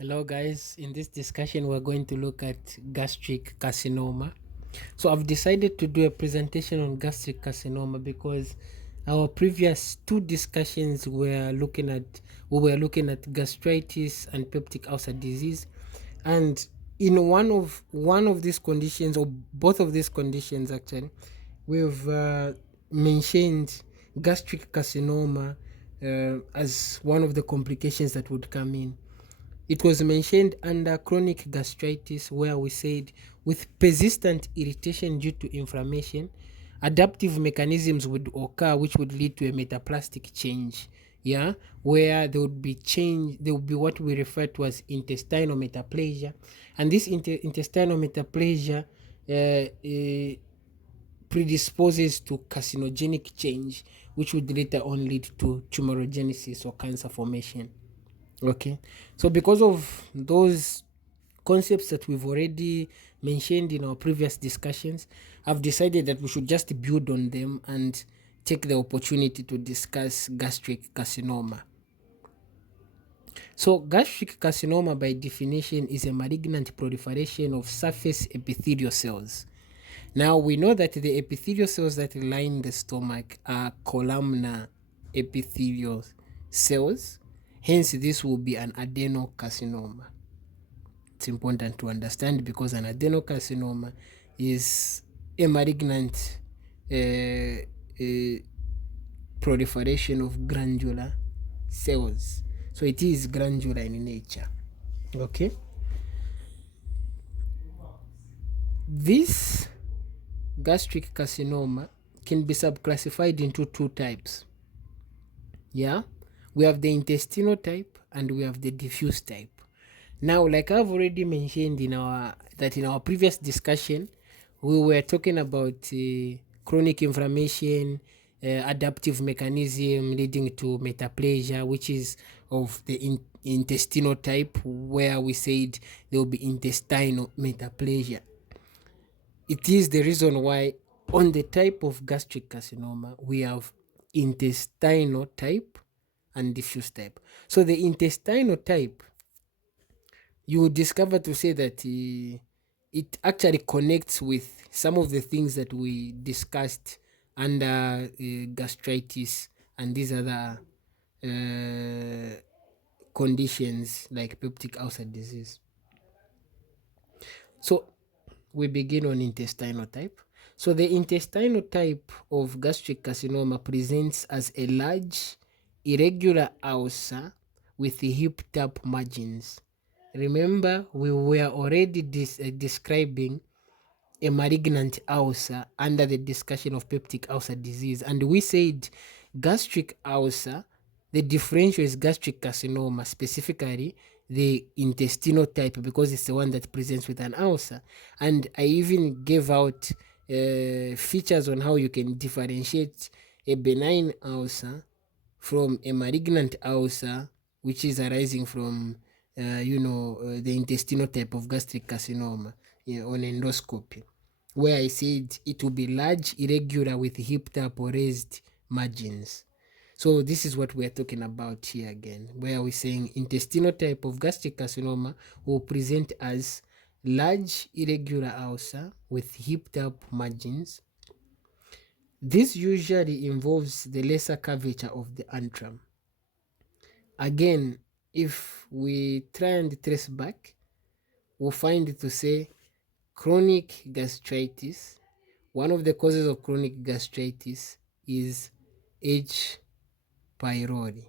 Hello, guys. In this discussion, we're going to look at gastric carcinoma. So, I've decided to do a presentation on gastric carcinoma because our previous two discussions were looking at gastritis and peptic ulcer disease, and in one of these conditions, or both of these conditions actually, we've mentioned gastric carcinoma as one of the complications that would come in. It was mentioned under chronic gastritis, where we said with persistent irritation due to inflammation, adaptive mechanisms would occur which would lead to a metaplastic change. Yeah, where there would be what we refer to as intestinal metaplasia, and this intestinal metaplasia predisposes to carcinogenic change, which would later on lead to tumorigenesis or cancer formation. Okay, so because of those concepts that we've already mentioned in our previous discussions, I've decided that we should just build on them and take the opportunity to discuss gastric carcinoma. So, gastric carcinoma, by definition, is a malignant proliferation of surface epithelial cells. Now, we know that the epithelial cells that line the stomach are columnar epithelial cells. Hence, this will be an adenocarcinoma. It's important to understand because an adenocarcinoma is a malignant proliferation of granular cells. So it is granular in nature. Okay. This gastric carcinoma can be subclassified into two types. Yeah, we have the intestinal type and we have the diffuse type. Now, like I've already mentioned in our previous discussion, we were talking about chronic inflammation, adaptive mechanism leading to metaplasia, which is of the intestinal type, where we said there will be intestinal metaplasia. It is the reason why on the type of gastric carcinoma we have intestinal type and diffuse type. So the intestinal type, you will discover to say that it actually connects with some of the things that we discussed under gastritis and these other conditions like peptic ulcer disease. So we begin on intestinal type. So the intestinal type of gastric carcinoma presents as a large, irregular ulcer with hipped up margins. Remember, we were already describing a malignant ulcer under the discussion of peptic ulcer disease, and we said gastric ulcer, the differential is gastric carcinoma, specifically the intestinal type, because it's the one that presents with an ulcer. And I even gave out features on how you can differentiate a benign ulcer from a malignant ulcer, which is arising from the intestinal type of gastric carcinoma, on endoscopy, where I said it will be large, irregular, with hipped up or raised margins. So this is what we are talking about here again, where we're saying intestinal type of gastric carcinoma will present as large, irregular ulcer with hipped up margins. This usually involves the lesser curvature of the antrum. Again, if we try and trace back, we'll find it to say chronic gastritis. One of the causes of chronic gastritis is H. pylori.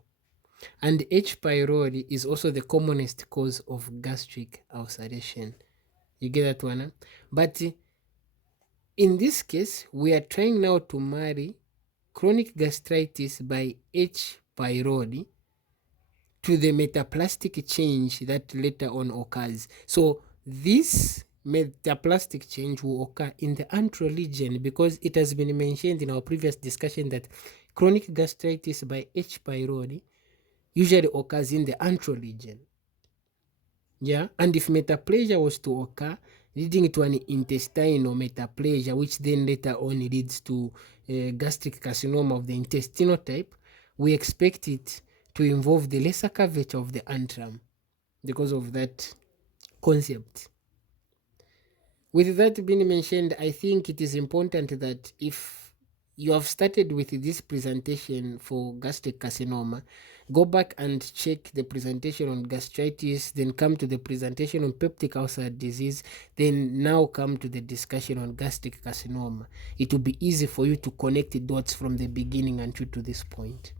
And H. pylori is also the commonest cause of gastric ulceration. You get that one? Huh? But in this case, we are trying now to marry chronic gastritis by H. pylori to the metaplastic change that later on occurs. So this metaplastic change will occur in the antral region, because it has been mentioned in our previous discussion that chronic gastritis by H. pylori usually occurs in the antral region. Yeah, and if metaplasia was to occur, leading to an intestinal metaplasia, which then later on leads to gastric carcinoma of the intestinal type, we expect it to involve the lesser curvature of the antrum. because of that concept. With that being mentioned, I think it is important that if you have started with this presentation for gastric carcinoma, go back and check the presentation on gastritis, then come to the presentation on peptic ulcer disease, then now come to the discussion on gastric carcinoma. It will be easy for you to connect the dots from the beginning until to this point.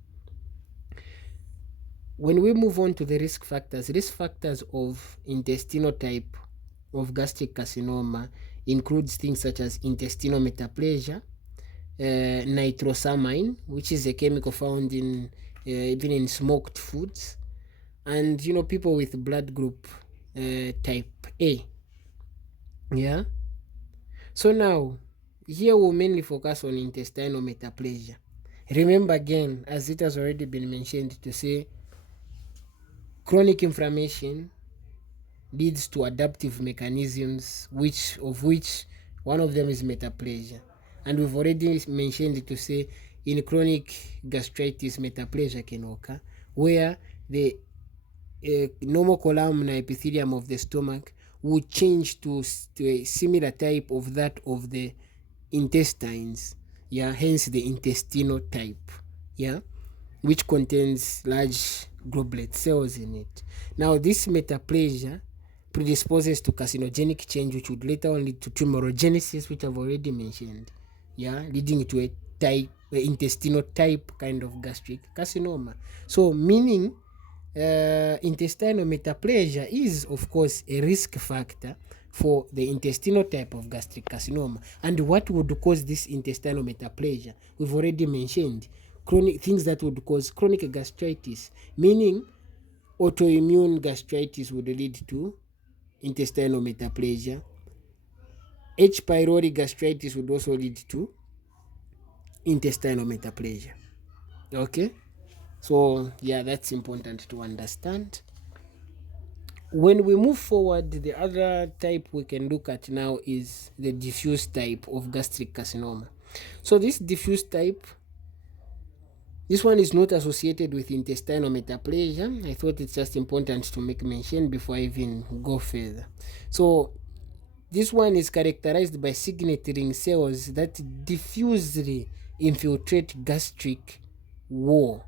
When we move on to the risk factors of intestinal type of gastric carcinoma includes things such as intestinal metaplasia, nitrosamine, which is a chemical found in even in smoked foods, and people with blood group type A. Yeah. So now here we'll mainly focus on intestinal metaplasia. Remember again, as it has already been mentioned, to say chronic inflammation leads to adaptive mechanisms, which one of them is metaplasia. And we've already mentioned to say in chronic gastritis, metaplasia can occur, where the normal columnar epithelium of the stomach will change to a similar type of that of the intestines, yeah, hence the intestinal type, yeah, which contains large goblet cells in it. Now this metaplasia predisposes to carcinogenic change, which would later on lead to tumorigenesis, which I've already mentioned, yeah, leading to a intestinal type kind of gastric carcinoma. So meaning intestinal metaplasia is of course a risk factor for the intestinal type of gastric carcinoma. And what would cause this intestinal metaplasia? We've already mentioned chronic things that would cause chronic gastritis, meaning autoimmune gastritis would lead to intestinal metaplasia. H. pylori gastritis would also lead to intestinal metaplasia. Okay, so yeah, that's important to understand. When we move forward, the other type we can look at now is the diffuse type of gastric carcinoma. So this diffuse type, this one is not associated with intestinal metaplasia. I thought it's just important to make mention before I even go further. So this one is characterized by signet ring cells that diffusely infiltrate gastric wall.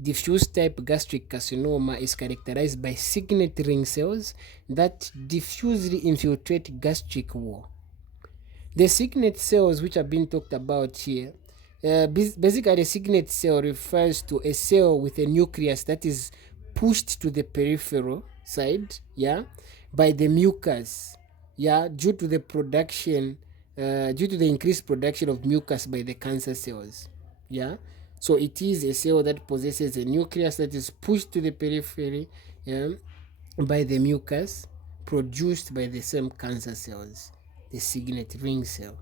Diffuse type gastric carcinoma is characterized by signet ring cells that diffusely infiltrate gastric wall. The signet cells which are being talked about here, basically a signet cell refers to a cell with a nucleus that is pushed to the peripheral side, yeah, by the mucus, yeah, due to the increased production of mucus by the cancer cells, yeah. So it is a cell that possesses a nucleus that is pushed to the periphery, yeah, by the mucus produced by the same cancer cells, the signet ring cell.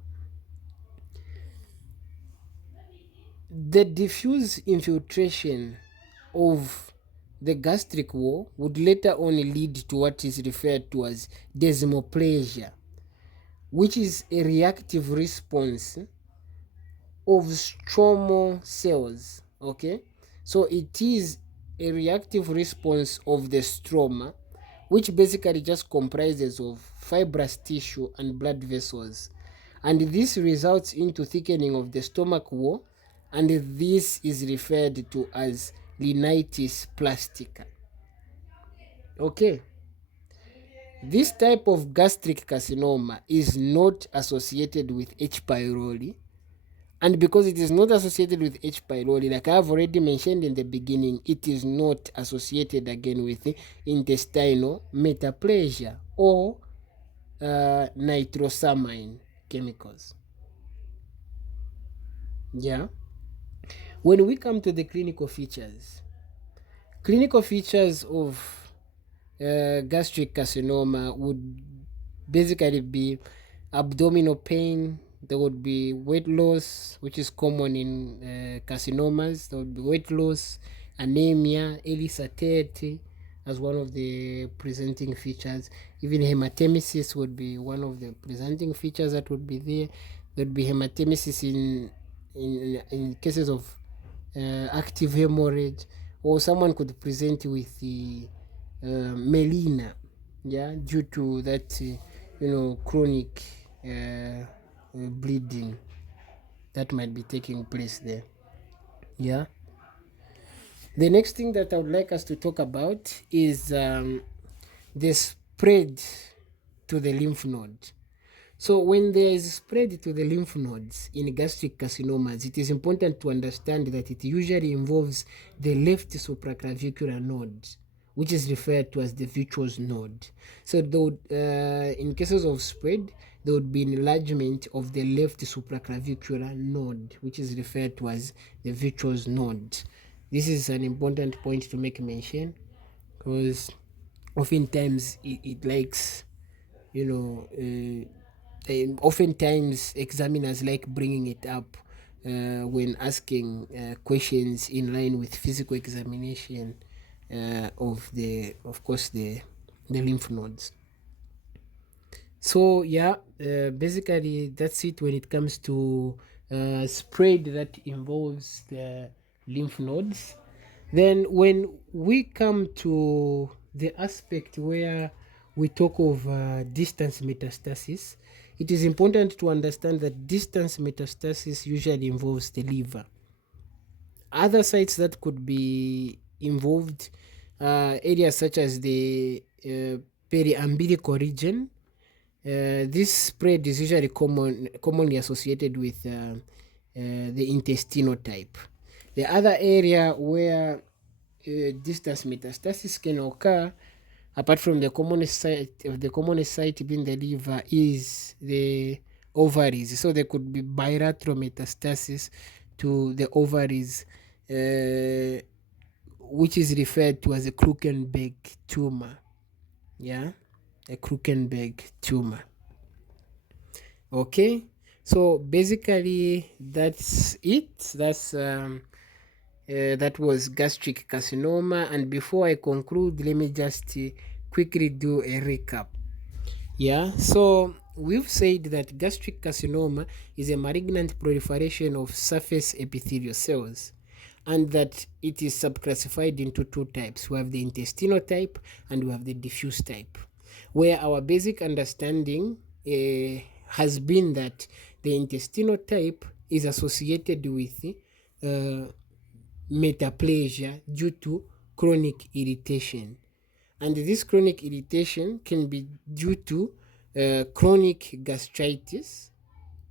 The diffuse infiltration of the gastric wall would later on lead to what is referred to as desmoplasia, which is a reactive response of stromal cells. Okay, so it is a reactive response of the stroma, which basically just comprises of fibrous tissue and blood vessels, and this results into thickening of the stomach wall, and this is referred to as rhinitis plastica. Okay, this type of gastric carcinoma is not associated with H. pylori, and because it is not associated with H. pylori, like I have already mentioned in the beginning, it is not associated again with intestinal metaplasia or nitrosamine chemicals. Yeah. When we come to the clinical features of gastric carcinoma would basically be abdominal pain. There would be weight loss, which is common in carcinomas. There would be weight loss, anemia, early satiety as one of the presenting features. Even hematemesis would be one of the presenting features that would be there. There would be hematemesis in cases of active hemorrhage, or someone could present with the melena, yeah, due to that chronic bleeding that might be taking place there. Yeah. The next thing that I would like us to talk about is the spread to the lymph node. So when there is spread to the lymph nodes in gastric carcinomas, it is important to understand that it usually involves the left supraclavicular node, which is referred to as the vitreous node. So in cases of spread, there would be enlargement of the left supraclavicular node, which is referred to as the vitreous node. This is an important point to make mention, because oftentimes it likes, oftentimes examiners like bringing it up when asking questions in line with physical examination of course, the lymph nodes. So yeah, basically that's it when it comes to spread that involves the lymph nodes. Then when we come to the aspect where we talk of distance metastasis, it is important to understand that distance metastasis usually involves the liver. Other sites that could be involved, areas such as the periumbilical region. This spread is usually commonly associated with the intestinal type. The other area where distance metastasis can occur, apart from the commonest site being the liver, is the ovaries. So there could be bilateral metastasis to the ovaries, which is referred to as a Krukenberg tumor. Yeah, a Krukenberg tumor. Okay, so basically that's it. That was gastric carcinoma. And before I conclude, let me just quickly do a recap. Yeah, so we've said that gastric carcinoma is a malignant proliferation of surface epithelial cells, and that it is subclassified into two types. We have the intestinal type and we have the diffuse type, where our basic understanding has been that the intestinal type is associated with metaplasia due to chronic irritation. And this chronic irritation can be due to chronic gastritis,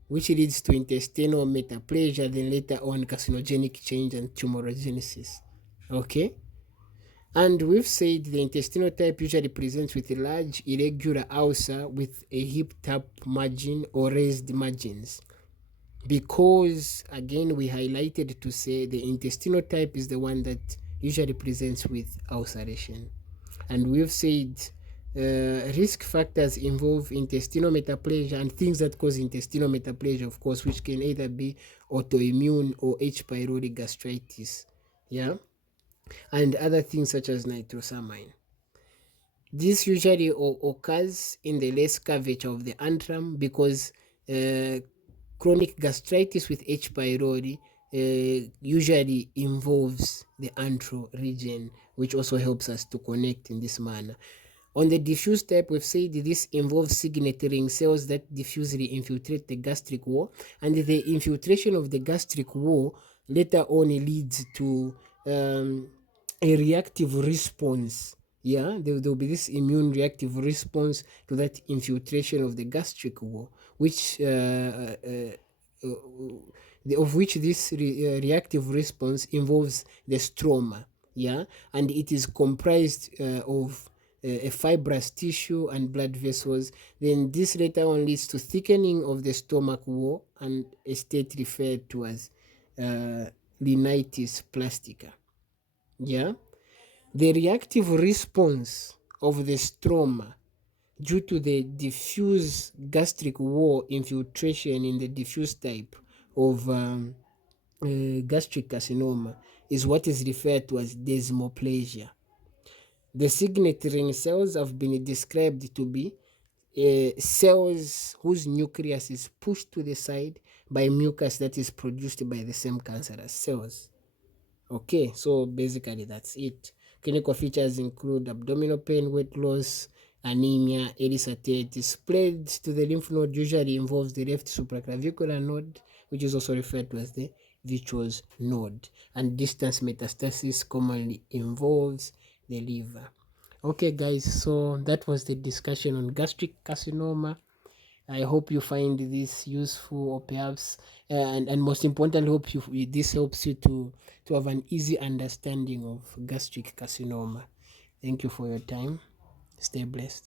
which leads to intestinal metaplasia, then later on carcinogenic change and tumorigenesis. Okay? And we've said the intestinal type usually presents with a large irregular ulcer with a hip-top margin or raised margins. Because, again, we highlighted to say the intestinal type is the one that usually presents with ulceration. And we've said risk factors involve intestinal metaplasia and things that cause intestinal metaplasia, of course, which can either be autoimmune or H. pylori gastritis. Yeah. And other things such as nitrosamine. This usually occurs in the less curvature of the antrum, because chronic gastritis with H. pylori usually involves the antral region, which also helps us to connect in this manner. On the diffuse type, we've said this involves signet ring cells that diffusely infiltrate the gastric wall, and the infiltration of the gastric wall later on leads to a reactive response. Yeah, there will be this immune reactive response to that infiltration of the gastric wall, which of which this reactive response involves the stroma. Yeah, and it is comprised of a fibrous tissue and blood vessels. Then this later on leads to thickening of the stomach wall and a state referred to as rhinitis plastica. Yeah, the reactive response of the stroma due to the diffuse gastric wall infiltration in the diffuse type of gastric carcinoma is what is referred to as desmoplasia. The signet ring cells have been described to be cells whose nucleus is pushed to the side by mucus that is produced by the same cancerous cells. Okay, so basically that's it. Clinical features include abdominal pain, weight loss, anemia, erysipelas. Spread to the lymph node usually involves the left supraclavicular node, which is also referred to as the vitreous node, and distance metastasis commonly involves the liver. Okay guys, so that was the discussion on gastric carcinoma. I hope you find this useful, or perhaps and most importantly, hope this helps you to have an easy understanding of gastric carcinoma. Thank you for your time. Stay blessed.